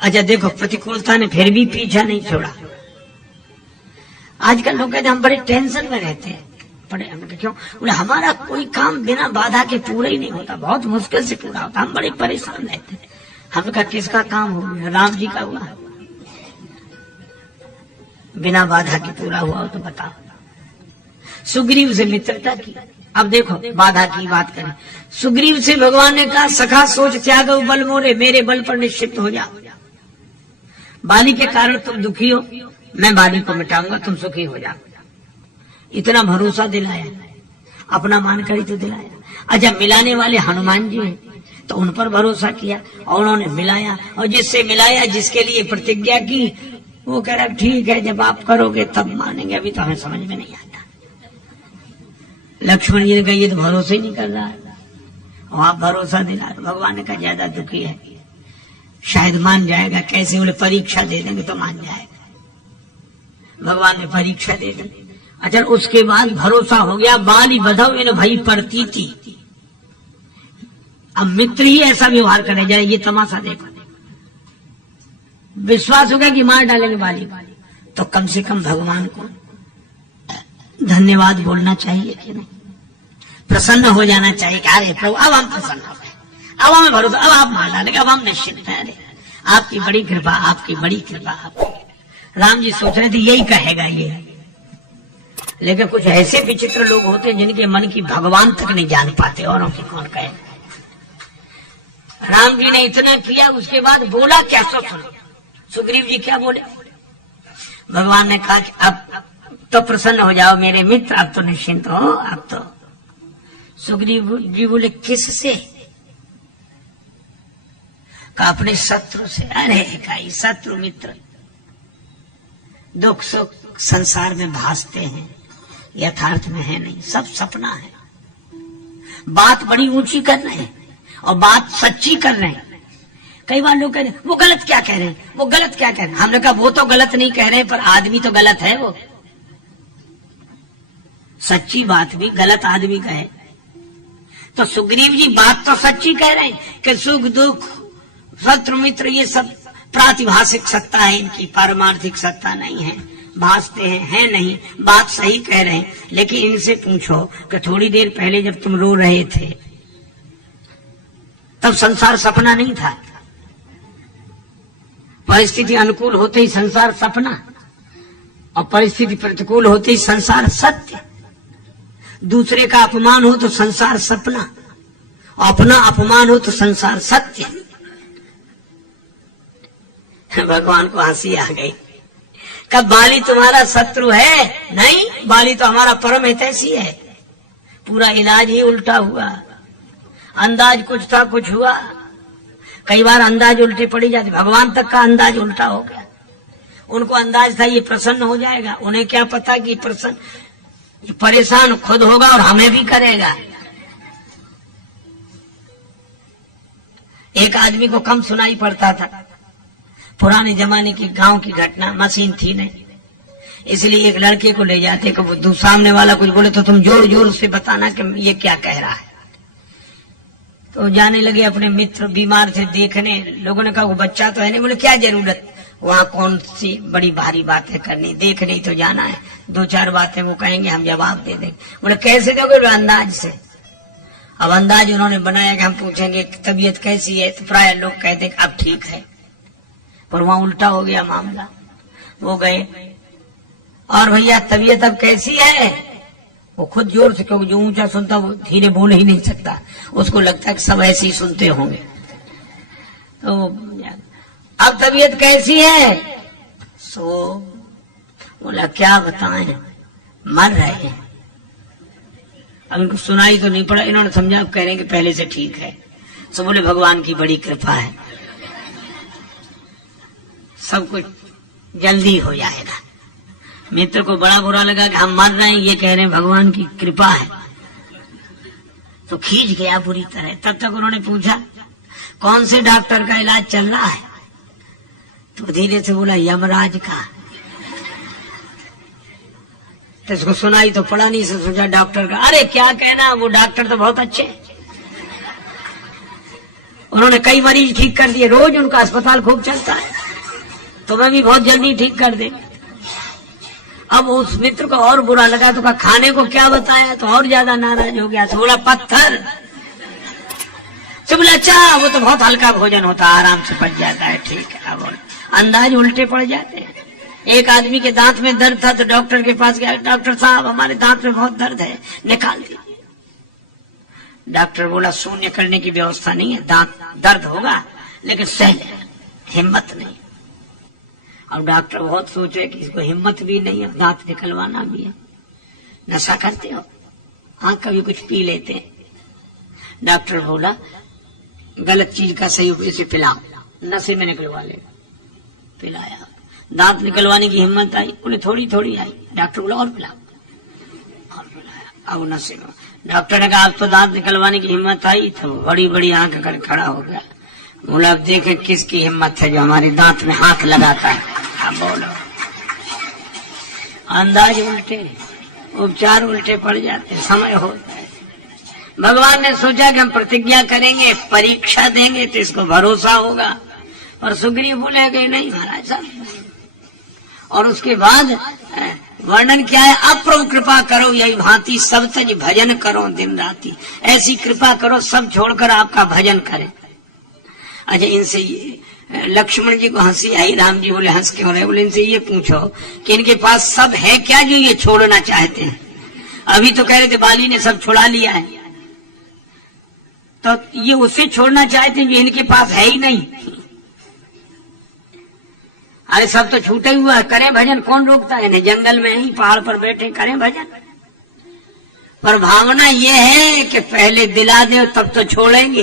अच्छा देखो, प्रतिकूलता ने फिर भी पीछा नहीं छोड़ा। आजकल लोग कहते हैं हम बड़े टेंशन में रहते हैं, बड़े हम क्यों? बोले हमारा कोई काम बिना बाधा के पूरा ही नहीं होता, बहुत मुश्किल से पूरा होता, हम बड़े परेशान रहते हैं। हमने कहा किसका काम हो गया? राम जी का हुआ, बिना बाधा के पूरा हुआ हो तो बताओ। सुग्रीव से मित्रता की। अब देखो बाधा की बात करें, सुग्रीव से भगवान ने कहा सखा सोच त्यागो बल मोरे, मेरे बल पर निश्चित हो जाओ। बाली के कारण तुम दुखी हो, मैं बाली को मिटाऊंगा, तुम सुखी हो जाओ। इतना भरोसा दिलाया, अपना मानकर ही तो दिलाया। अच्छा मिलाने वाले हनुमान जी हैं, तो उन पर भरोसा किया और उन्होंने मिलाया, और जिससे मिलाया, जिसके लिए प्रतिज्ञा की, वो कह रहा ठीक है जब आप करोगे तब मानेंगे, अभी तो हमें समझ में नहीं आता। लक्ष्मण जी ने कहा ये तो भरोसा ही नहीं कर रहा है, और आप भरोसा दिला रहे। भगवान ने कहा ज्यादा दुखी है, शायद मान जाएगा। कैसे? बोले परीक्षा दे देंगे तो मान जाएगा। भगवान ने परीक्षा दे दी। अच्छा उसके बाद भरोसा हो गया, बाली बधाओ इन भाई पड़ती थी। अब मित्र ही ऐसा व्यवहार करे जाए, ये तमाशा देखो। विश्वास हो गया कि मार डालेंगे बाली, तो कम से कम भगवान को धन्यवाद बोलना चाहिए कि नहीं? प्रसन्न हो जाना चाहिए कि अरे प्रभु अब हम प्रसन्न हो गए, अब हमें भरोसा, अब आप मार डालेंगे, अब हम निश्चित हैं, अरे आपकी बड़ी कृपा, आपकी बड़ी कृपा। राम जी सोच रहे थे यही कहेगा ये, लेकिन कुछ ऐसे विचित्र लोग होते हैं जिनके मन की भगवान तक नहीं जान पाते, औरों की कौन कहे। राम जी ने इतना किया, उसके बाद बोला क्या? सो सुनो सुग्रीव जी क्या बोले। भगवान ने कहा कि अब तो प्रसन्न हो जाओ मेरे मित्र, अब तो निश्चिंत हो। अब तो सुग्रीव जी बोले किससे? कहा अपने शत्रु से। अरे काई शत्रु मित्र, दुख सुख संसार में भासते हैं, यथार्थ में है नहीं, सब सपना है। बात बड़ी ऊंची कर रहे हैं और बात सच्ची कर रहे हैं। कई बार लोग कह रहे हैं वो गलत क्या कह रहे हैं, वो गलत क्या कह रहे हैं। हमने कहा वो तो गलत नहीं कह रहे हैं, पर आदमी तो गलत है। वो सच्ची बात भी गलत आदमी कहे। तो सुग्रीव जी बात तो सच्ची कह रहे हैं कि सुख दुख शत्रु मित्र ये सब प्रातिभाषिक सत्ता है, इनकी पारमार्थिक सत्ता नहीं है, भासते हैं, है नहीं। बात सही कह रहे हैं, लेकिन इनसे पूछो कि थोड़ी देर पहले जब तुम रो रहे थे तब संसार सपना नहीं था? परिस्थिति अनुकूल होते ही संसार सपना, और परिस्थिति प्रतिकूल होते ही संसार सत्य। दूसरे का अपमान हो तो संसार सपना, और अपना अपमान हो तो संसार सत्य। भगवान को हंसी आ गई। कब बाली तुम्हारा शत्रु है? नहीं, बाली तो हमारा परम हितैषी है। पूरा इलाज ही उल्टा हुआ, अंदाज कुछ था कुछ हुआ। कई बार अंदाज उल्टे पड़ी जाती, भगवान तक का अंदाज उल्टा हो गया। उनको अंदाज था ये प्रसन्न हो जाएगा, उन्हें क्या पता कि प्रसन्न, ये परेशान खुद होगा और हमें भी करेगा। एक आदमी को कम सुनाई पड़ता था, पुराने जमाने की गांव की घटना, मशीन थी नहीं, इसलिए एक लड़के को ले जाते कि वो सामने वाला कुछ बोले तो तुम जोर जोर से बताना कि ये क्या कह रहा है। तो जाने लगे अपने मित्र बीमार थे देखने। लोगों ने कहा वो बच्चा तो है नहीं। बोले क्या जरूरत, वहां कौन सी बड़ी भारी बातें करनी, देखने ही तो जाना है, दो चार बातें वो कहेंगे हम जवाब दे देंगे। बोले कैसे दोगे? अंदाज से। अब अंदाज उन्होंने बनाया कि हम पूछेंगे तबीयत कैसी है, तो प्राय लोग कहते अब ठीक है, पर वहां उल्टा हो गया मामला। वो गए और भैया तबीयत अब कैसी है? वो खुद जोर से, क्योंकि जो ऊंचा सुनता वो धीरे बोल ही नहीं सकता, उसको लगता है कि सब ऐसे ही सुनते होंगे। तो अब तबीयत कैसी है? सो बोला क्या बताएं, मर रहे हैं। अब इनको सुनाई तो नहीं पड़ा, इन्होंने समझा, कह रहे हैं कि पहले से ठीक है। सो बोले भगवान की बड़ी कृपा है, सब कुछ जल्दी हो जाएगा। मित्र को बड़ा बुरा लगा कि हम मर रहे हैं, ये कह रहे हैं भगवान की कृपा है, तो खींच गया बुरी तरह। तब तक उन्होंने पूछा कौन से डॉक्टर का इलाज चल रहा है? तो धीरे से बोला यमराज का। तो इसको सुनाई तो पड़ा नहीं, से सोचा डॉक्टर का। अरे क्या कहना, वो डॉक्टर तो बहुत अच्छे, उन्होंने कई मरीज ठीक कर दिए, रोज उनका अस्पताल खूब चलता है, तो मैं भी बहुत जल्दी ठीक कर दे। अब उस मित्र को और बुरा लगा, तो कहा खाने को क्या बताया, तो और ज्यादा नाराज हो गया। तो बोला पत्थर। तो बोला अच्छा वो तो बहुत हल्का भोजन होता, आराम से पच जाता है, ठीक है। अब अंदाज उल्टे पड़ जाते हैं। एक आदमी के दांत में दर्द था तो डॉक्टर के पास गया, डॉक्टर साहब हमारे दांत में बहुत दर्द है, निकाल दीजिए। डॉक्टर बोला शून्य करने की व्यवस्था नहीं है, दांत दर्द होगा लेकिन सहज है, हिम्मत नहीं। अब डॉक्टर बहुत सोचे कि इसको हिम्मत भी नहीं है, दांत निकलवाना भी है। नशा करते हो? हाँ, कभी कुछ पी लेते हैं। डॉक्टर बोला गलत चीज का सही इसे पिलाओ, नशे में निकलवा लेगा। पिलाया, दांत निकलवाने की हिम्मत आई, बोले थोड़ी थोड़ी आई। डॉक्टर बोला और पिलाओ, और पिलाया। अब नशे में डॉक्टर ने कहा अब तो दांत निकलवाने की हिम्मत आई, तो बड़ी बड़ी आंख कर खड़ा हो गया। बोला अब देखे किसकी हिम्मत है जो हमारे दांत में हाथ लगाता है। अब बोलो, अंदाज उल्टे, उपचार उल्टे पड़ जाते, समय होता है। भगवान ने सोचा कि हम प्रतिज्ञा करेंगे, परीक्षा देंगे तो इसको भरोसा होगा, और सुग्रीव बोले गए नहीं महाराज साहब। और उसके बाद वर्णन क्या है, अप्रभु कृपा करो यही भांति सब तज भजन करो दिन राती। ऐसी कृपा करो सब छोड़कर आपका भजन करें। अच्छा, इनसे लक्ष्मण जी को हंसी आई, राम जी बोले हंस क्यों रहे, बोले इनसे ये पूछो कि इनके पास सब है क्या जो ये छोड़ना चाहते हैं। अभी तो कह रहे थे बाली ने सब छुड़ा लिया है, तो ये उससे छोड़ना चाहते हैं जो इनके पास है ही नहीं। अरे सब तो छूटे हुआ है, करें भजन, कौन रोकता है इन्हें, जंगल में ही पहाड़ पर बैठे करें भजन। पर भावना ये है कि पहले दिला दे तब तो छोड़ेंगे।